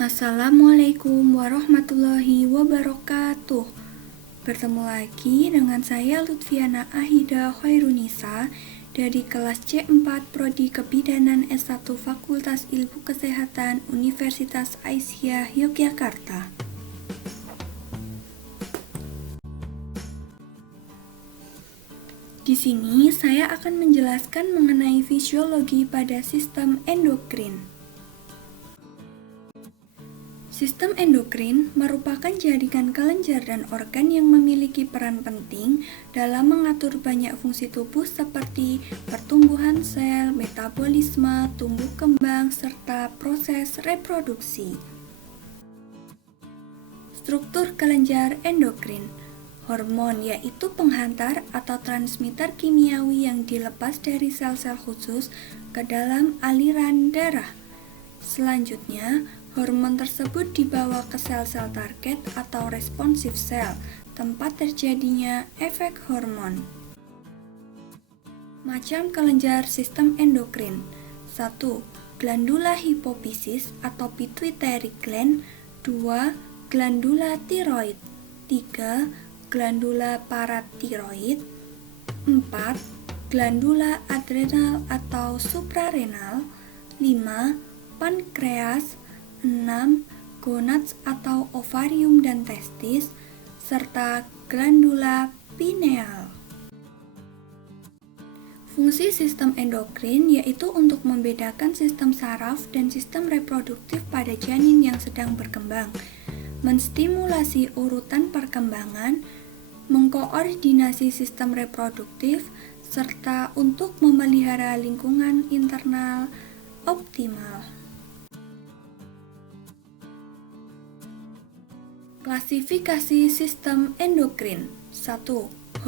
Assalamualaikum warahmatullahi wabarakatuh. Bertemu lagi dengan saya Lutfiana Ahida Khairunisa dari kelas C4 Prodi Kebidanan S1 Fakultas Ilmu Kesehatan Universitas Aisyah Yogyakarta. Di sini saya akan menjelaskan mengenai fisiologi pada sistem endokrin. Sistem endokrin merupakan jaringan kelenjar dan organ yang memiliki peran penting dalam mengatur banyak fungsi tubuh seperti pertumbuhan sel, metabolisme, tumbuh kembang, serta proses reproduksi. Struktur kelenjar endokrin. Hormon yaitu penghantar atau transmitter kimiawi yang dilepas dari sel-sel khusus ke dalam aliran darah. Selanjutnya, hormon tersebut dibawa ke sel-sel target atau responsif sel, tempat terjadinya efek hormon. Macam kelenjar sistem endokrin. 1. Glandula hipofisis atau pituitary gland. 2. Glandula tiroid. 3. Glandula paratiroid. 4. Glandula adrenal atau suprarenal. 5. Pankreas. 6. Gonads atau ovarium dan testis, serta glandula pineal. Fungsi sistem endokrin yaitu untuk membedakan sistem saraf dan sistem reproduktif pada janin yang sedang berkembang, menstimulasi urutan perkembangan, mengkoordinasi sistem reproduktif, serta untuk memelihara lingkungan internal optimal. Klasifikasi sistem endokrin. 1.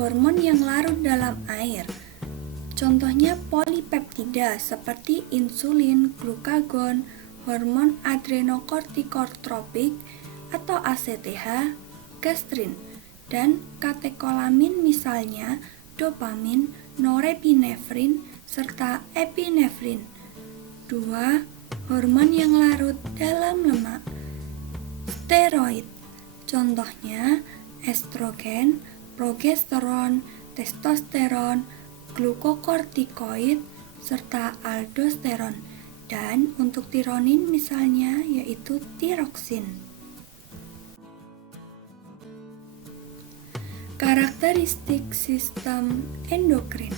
Hormon yang larut dalam air. Contohnya polipeptida seperti insulin, glukagon, hormon adrenokortikotropik atau ACTH, gastrin, dan katekolamin misalnya dopamin, norepinefrin, serta epinefrin. 2. Hormon yang larut dalam lemak. Steroid. Contohnya estrogen, progesteron, testosteron, glukokortikoid, serta aldosteron. Dan untuk tironin misalnya yaitu tiroksin. Karakteristik sistem endokrin.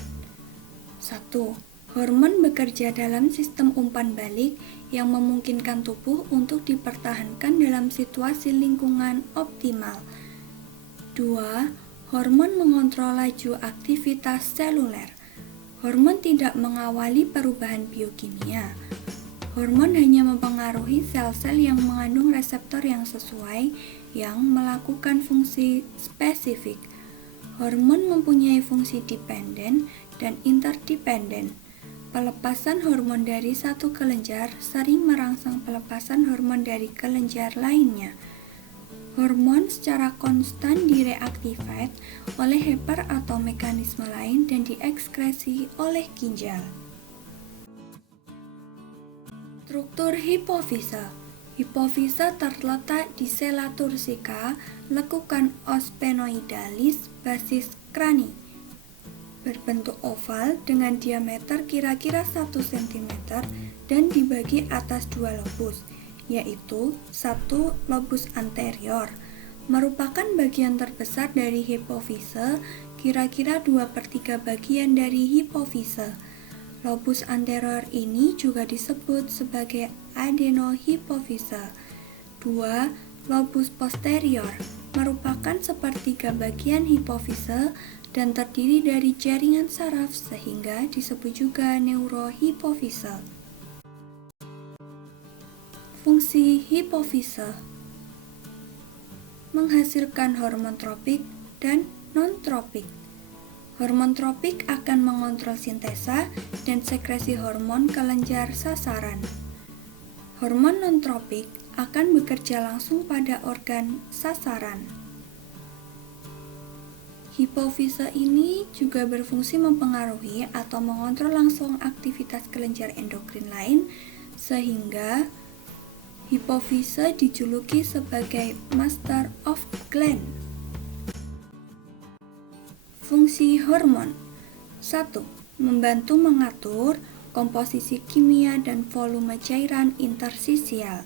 1. Hormon bekerja dalam sistem umpan balik yang memungkinkan tubuh untuk dipertahankan dalam situasi lingkungan optimal. 2. Hormon mengontrol laju aktivitas seluler. Hormon tidak mengawali perubahan biokimia. Hormon hanya mempengaruhi sel-sel yang mengandung reseptor yang sesuai yang melakukan fungsi spesifik. Hormon mempunyai fungsi dependen dan interdependen. Pelepasan hormon dari satu kelenjar sering merangsang pelepasan hormon dari kelenjar lainnya. Hormon secara konstan direaktivasi oleh heper atau mekanisme lain dan diekskresi oleh ginjal. Struktur hipofise. Hipofise terletak di sela tursika, lekukan osphenoidalis, basis krani. Berbentuk oval dengan diameter kira-kira 1 cm dan dibagi atas 2 lobus, yaitu 1 lobus anterior, merupakan bagian terbesar dari hipofise, kira-kira 2/3 bagian dari hipofise. Lobus anterior ini juga disebut sebagai adenohipofise. 2. Lobus posterior merupakan sepertiga bagian hipofise dan terdiri dari jaringan saraf sehingga disebut juga neurohipofise. Fungsi hipofise menghasilkan hormon tropik dan non-tropik. Hormon tropik akan mengontrol sintesa dan sekresi hormon kelenjar sasaran. Hormon non-tropik akan bekerja langsung pada organ sasaran. Hipofise ini juga berfungsi mempengaruhi atau mengontrol langsung aktivitas kelenjar endokrin lain, sehingga Hipofise dijuluki sebagai Master of Gland. Fungsi hormon 1. Membantu mengatur komposisi kimia dan volume cairan interstisial.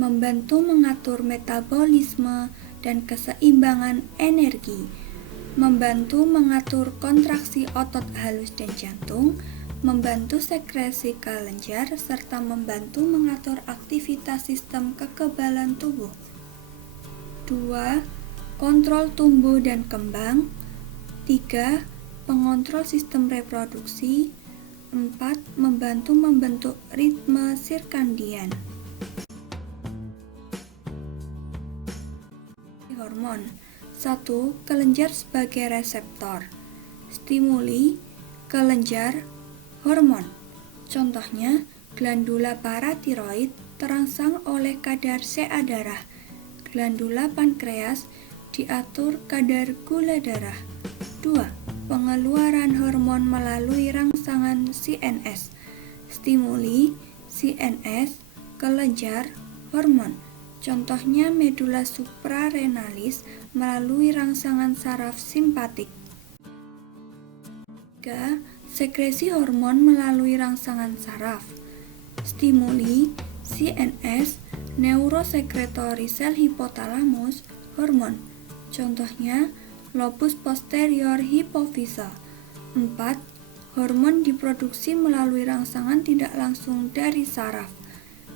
Membantu mengatur metabolisme dan keseimbangan energi. Membantu mengatur kontraksi otot halus dan jantung, membantu sekresi kelenjar, serta membantu mengatur aktivitas sistem kekebalan tubuh. 2. Kontrol tumbuh dan kembang. 3. Pengontrol sistem reproduksi. 4. Membantu membentuk ritme sirkadian. Hormon 1. Kelenjar sebagai reseptor. Stimuli kelenjar hormon. Contohnya, glandula paratiroid terangsang oleh kadar CA darah. Glandula pankreas diatur kadar gula darah. 2. Pengeluaran hormon melalui rangsangan CNS. Stimuli CNS kelenjar hormon. Contohnya medula suprarenalis melalui rangsangan saraf simpatik. 3. Sekresi hormon melalui rangsangan saraf. Stimuli CNS neurosekretory sel hipotalamus hormon. Contohnya lobus posterior hipofise. 4. Hormon diproduksi melalui rangsangan tidak langsung dari saraf.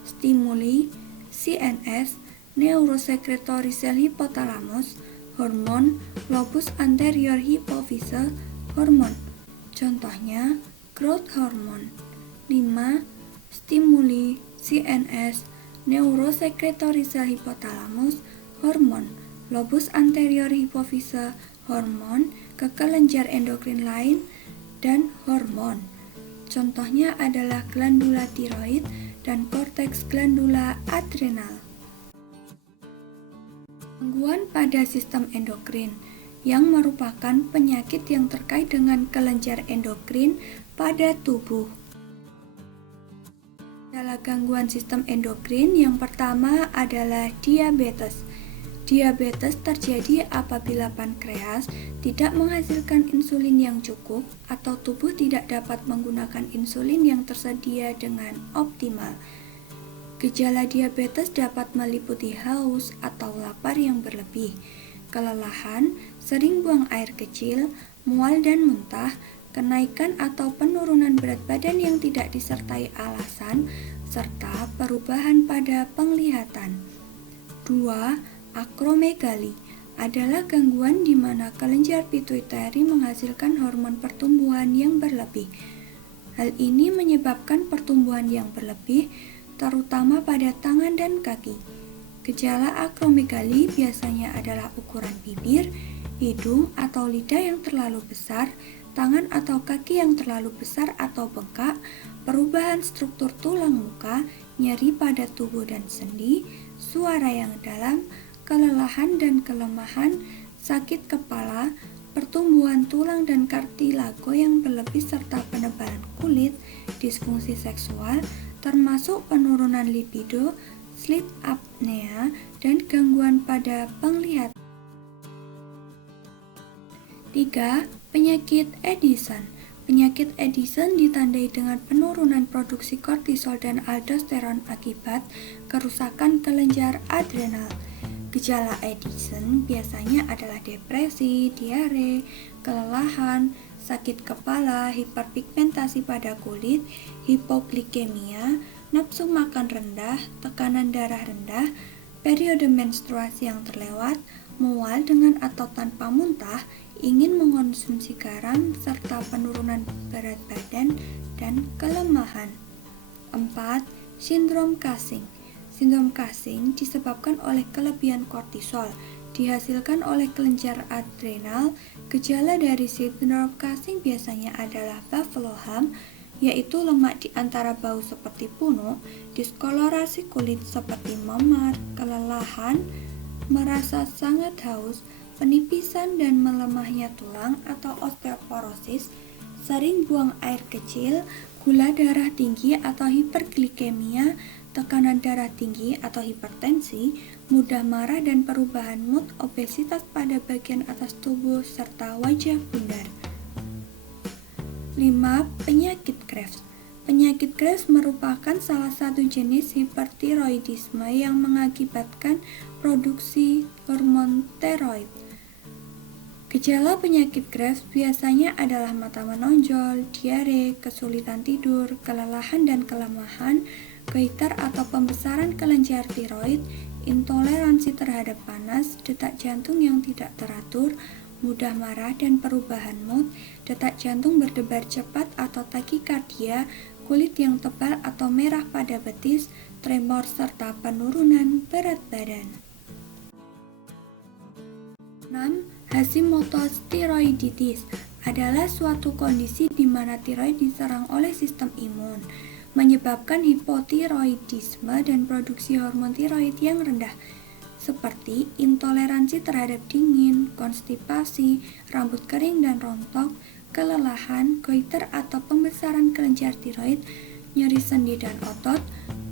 Stimuli CNS neurosekretory sel hipotalamus hormon lobus anterior hipofise hormon. Contohnya growth hormone. 5. Stimuli CNS neurosekretory sel hipotalamus hormon lobus anterior hipofise hormon ke kelenjar endokrin lain dan hormon. Contohnya adalah glandula tiroid dan korteks glandula adrenal. Gangguan pada sistem endokrin yang merupakan penyakit yang terkait dengan kelenjar endokrin pada tubuh. Adalah gangguan sistem endokrin yang pertama adalah diabetes. Diabetes terjadi apabila pankreas tidak menghasilkan insulin yang cukup atau tubuh tidak dapat menggunakan insulin yang tersedia dengan optimal. Gejala diabetes dapat meliputi haus atau lapar yang berlebih, kelelahan, sering buang air kecil, mual dan muntah, kenaikan atau penurunan berat badan yang tidak disertai alasan, serta perubahan pada penglihatan. 2. Akromegali adalah gangguan di mana kelenjar pituitari menghasilkan hormon pertumbuhan yang berlebih. Hal ini menyebabkan pertumbuhan yang berlebih, terutama pada tangan dan kaki. Gejala akromegali biasanya adalah ukuran bibir, hidung atau lidah yang terlalu besar, tangan atau kaki yang terlalu besar atau bengkak, perubahan struktur tulang muka, nyeri pada tubuh dan sendi, suara yang dalam, kelelahan dan kelemahan, sakit kepala, pertumbuhan tulang dan kartilago yang berlebih serta penebalan kulit, disfungsi seksual, termasuk penurunan libido, sleep apnea, dan gangguan pada penglihatan. 3. Penyakit Addison. Penyakit Addison ditandai dengan penurunan produksi kortisol dan aldosteron akibat kerusakan kelenjar adrenal. Gejala Addison biasanya adalah depresi, diare, kelelahan, sakit kepala, hiperpigmentasi pada kulit, hipoglikemia, nafsu makan rendah, tekanan darah rendah, periode menstruasi yang terlewat, mual dengan atau tanpa muntah, ingin mengonsumsi garam, serta penurunan berat badan dan kelemahan. 4. Sindrom Cushing. Sindrom Cushing disebabkan oleh kelebihan kortisol dihasilkan oleh kelenjar adrenal. Gejala dari sindrom Cushing biasanya adalah buffalo hump, yaitu lemak di antara bahu seperti punuk, diskolorasi kulit seperti memar, kelelahan, merasa sangat haus, penipisan dan melemahnya tulang atau osteoporosis, sering buang air kecil, gula darah tinggi atau hiperglikemia, tekanan darah tinggi atau hipertensi, mudah marah dan perubahan mood, obesitas pada bagian atas tubuh, serta wajah bundar. 5. Penyakit Graves. Penyakit Graves merupakan salah satu jenis hipertiroidisme yang mengakibatkan produksi hormon tiroid. Gejala penyakit Graves biasanya adalah mata menonjol, diare, kesulitan tidur, kelelahan dan kelemahan, goiter atau pembesaran kelenjar tiroid, intoleransi terhadap panas, detak jantung yang tidak teratur, mudah marah dan perubahan mood, detak jantung berdebar cepat atau takikardia, kulit yang tebal atau merah pada betis, tremor serta penurunan berat badan. 6. Hashimoto's thyroiditis adalah suatu kondisi di mana tiroid diserang oleh sistem imun, menyebabkan hipotiroidisme dan produksi hormon tiroid yang rendah, seperti intoleransi terhadap dingin, konstipasi, rambut kering dan rontok, kelelahan, goiter atau pembesaran kelenjar tiroid, nyeri sendi dan otot,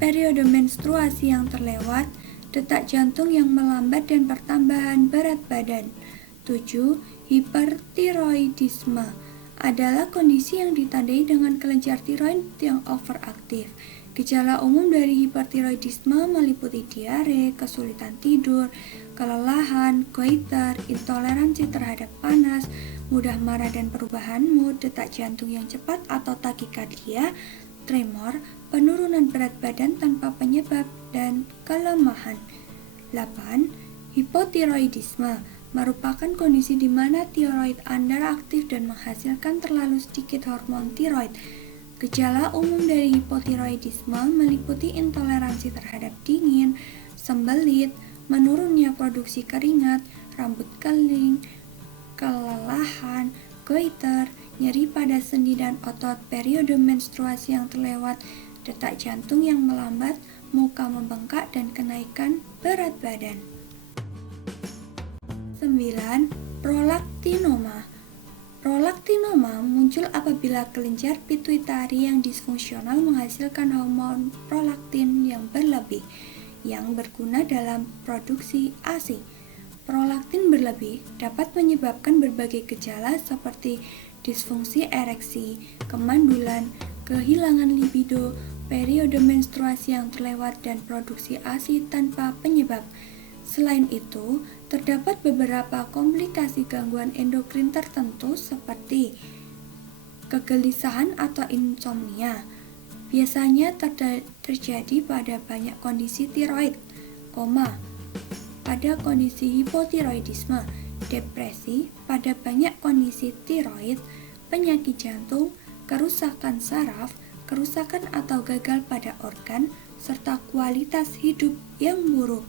periode menstruasi yang terlewat, detak jantung yang melambat dan pertambahan berat badan. 7. Hipertiroidisme adalah kondisi yang ditandai dengan kelenjar tiroid yang overaktif. Gejala umum dari hipertiroidisme meliputi diare, kesulitan tidur, kelelahan, goiter, intoleransi terhadap panas, mudah marah dan perubahan mood, detak jantung yang cepat atau takikardia, tremor, penurunan berat badan tanpa penyebab, dan kelemahan. 8. Hipotiroidisme merupakan kondisi di mana tiroid underaktif dan menghasilkan terlalu sedikit hormon tiroid. Gejala umum dari hipotiroidisme meliputi intoleransi terhadap dingin, sembelit, menurunnya produksi keringat, rambut kering, kelelahan, goiter, nyeri pada sendi dan otot, periode menstruasi yang terlewat, detak jantung yang melambat, muka membengkak, dan kenaikan berat badan. 9. Prolaktinoma. Prolaktinoma muncul apabila kelenjar pituitari yang disfungsional menghasilkan hormon prolaktin yang berlebih, yang berguna dalam produksi ASI. Prolaktin berlebih dapat menyebabkan berbagai gejala seperti disfungsi ereksi, kemandulan, kehilangan libido, periode menstruasi yang terlewat, dan produksi ASI tanpa penyebab. Selain itu, terdapat beberapa komplikasi gangguan endokrin tertentu seperti kegelisahan atau insomnia. Biasanya terjadi pada banyak kondisi tiroid, pada kondisi hipotiroidisme, depresi, pada banyak kondisi tiroid, penyakit jantung, kerusakan saraf, kerusakan atau gagal pada organ, serta kualitas hidup yang buruk.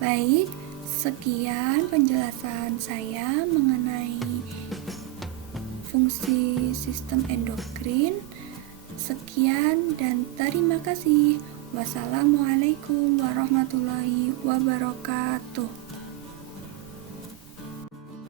Baik, sekian penjelasan saya mengenai fungsi sistem endokrin. Sekian dan terima kasih. Wassalamualaikum warahmatullahi wabarakatuh.